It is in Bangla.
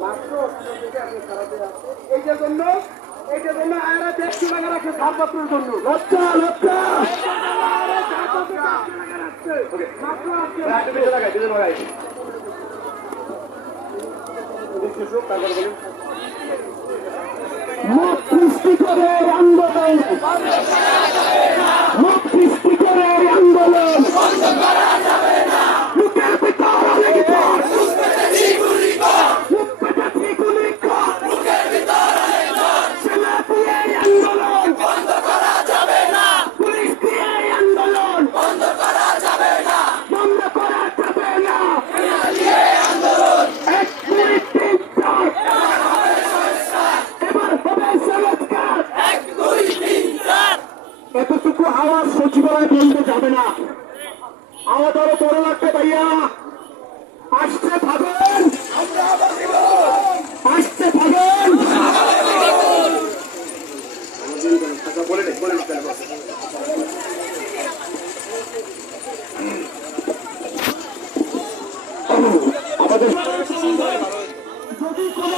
মাত্র থেকে আপনি সারাতে আছে এইটার জন্য আয়রা দেখছি লাগা রাখছে ছাড়পত্রের জন্য লজ্জা মুক্তিকরের আন্দোলন এতটুকু আওয়াজ সচিবালয় বলতে যাবে না, আওয়াজ আরো বড় লাগবে ভাইয়া। আসতে থাকেন আমাদের যদি কোনো